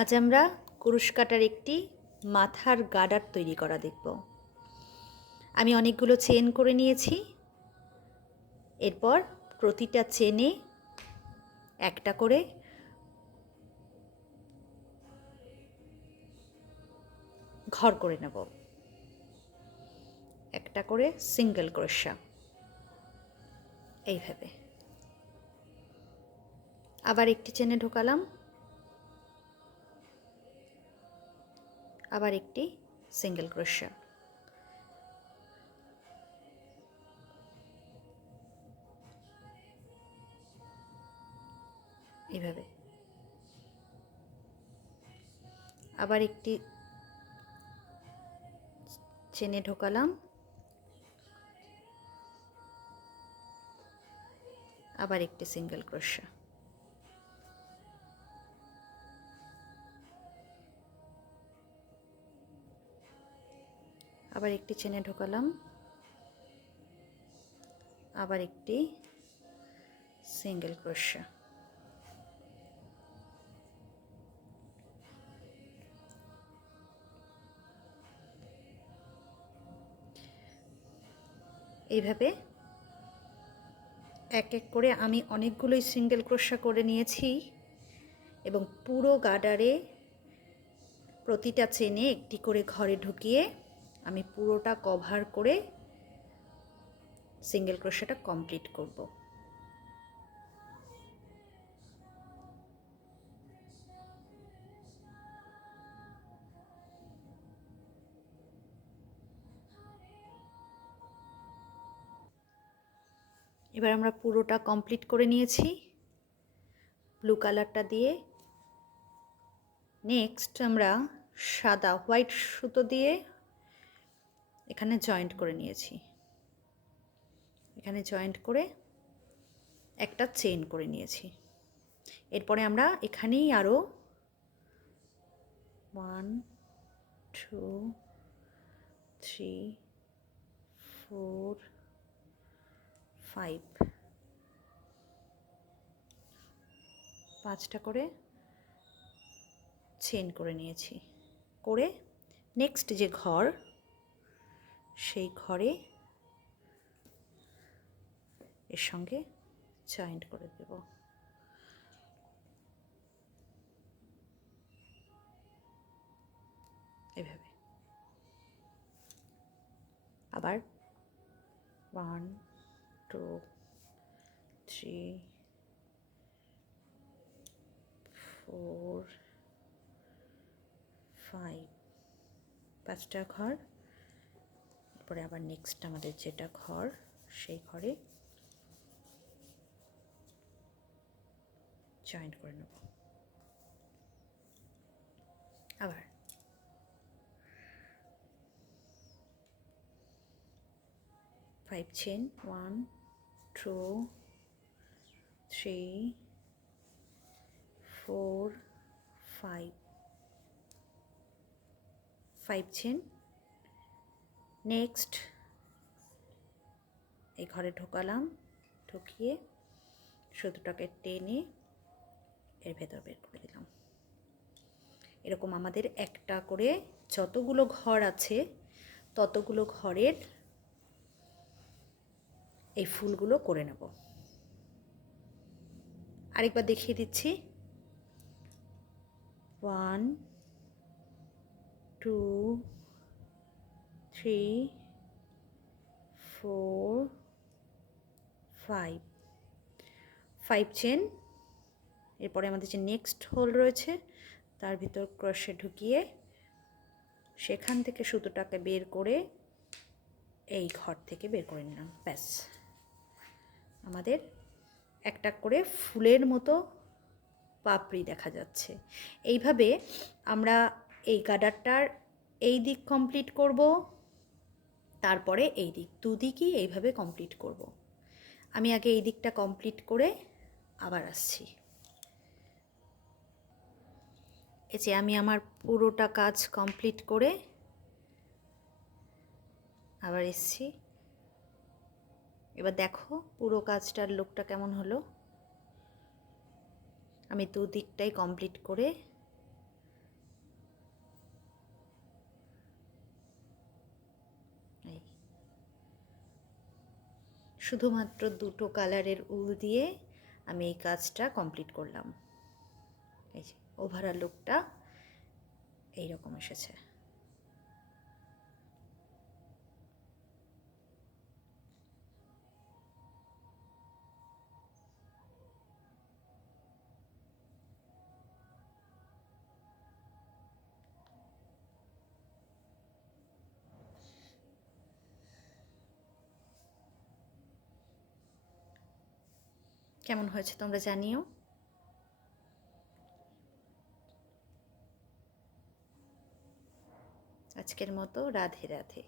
আজ আমরা কুরুশ কাটার একটি মাথার গার্ডার তৈরি করা দেখব। আমি অনেকগুলো চেন করে নিয়েছি। এরপর প্রতিটা চেনে একটা করে ঘর করে নেব, একটা করে সিঙ্গেল ক্রোশা এইভাবে। আবার একটি চেনে ঢোকালাম, আবার একটি সিঙ্গেল ক্রোশা, এইভাবে। আবার একটি চেনে ঢোকালাম, আবার একটি সিঙ্গেল ক্রোশা, আবার একটি চেনে ঢোকালাম, আবার একটি সিঙ্গেল ক্রোশা, এইভাবে এক এক করে আমি অনেকগুলোই সিঙ্গেল ক্রোশা করে নিয়েছি এবং পুরো গার্ডারে প্রতিটা চেনে একটি করে ঘরে ঢুকিয়ে আমি পুরোটা কভার করে সিঙ্গেল ক্রোশাটা কমপ্লিট করব। এবার আমরা পুরোটা কমপ্লিট করে নিয়েছি ব্লু কালারটা দিয়ে। নেক্সট আমরা সাদা হোয়াইট সুতো দিয়ে এখানে জয়েন্ট করে নিয়েছি। এখানে জয়েন্ট করে একটা চেন করে নিয়েছি। এরপরে আমরা এখানেই আরও 1 2 3 4 5 5টা করে চেন করে নিয়েছি। করে নেক্সট যে ঘর, সেই ঘরে এর সঙ্গে জয়েন্ট করে দেব। এভাবে আবার 1 2 3 4 5 5টা ঘর। এরপরে আবার নেক্সট আমাদের যেটা ঘর, সেই ঘরে জয়েন্ট করে নেব। আবার 5 চেন 1 2 3 4 5 5 চেন। নেক্সট এই ঘরে ঢোকালাম, ঢুকিয়ে সুতোটাকে টেনে এর ভেতর বের করে দিলাম। এরকম আমাদের একটা করে যতগুলো ঘর আছে ততগুলো ঘরের এই ফুলগুলো করে নেব। আরেকবার দেখিয়ে দিচ্ছি। 1 2 3 4 5 5 চেন। এরপরে আমাদের যে নেক্সট হোল রয়েছে তার ভিতর ক্রোশে ঢুকিয়ে সেখান থেকে সুতোটাকে বের করে এই ঘর থেকে বের করে নিলাম। ব্যাস, আমাদের একটা করে ফুলের মতো পাপড়ি দেখা যাচ্ছে। এইভাবে আমরা এই গার্ডারটার এই দিক কমপ্লিট করব, তারপরে এই দিক, দুদিকই এইভাবে কমপ্লিট করব। আমি আগে এই দিকটা কমপ্লিট করে আবার আসছি। এই যে আমি আমার পুরোটা কাজ কমপ্লিট করে আবার এসছি। এবার দেখো পুরো কাজটার লুকটা কেমন হলো। আমি দুদিকটাই কমপ্লিট করে শুধুমাত্র দুটো কালারের উল দিয়ে আমি এই কাজটা কমপ্লিট করলাম। এই যে ওভারঅল লুকটা এইরকম এসেছে। কেমন হয়েছে তোমরা জানিও। আজকের মতো রাধে রাধে।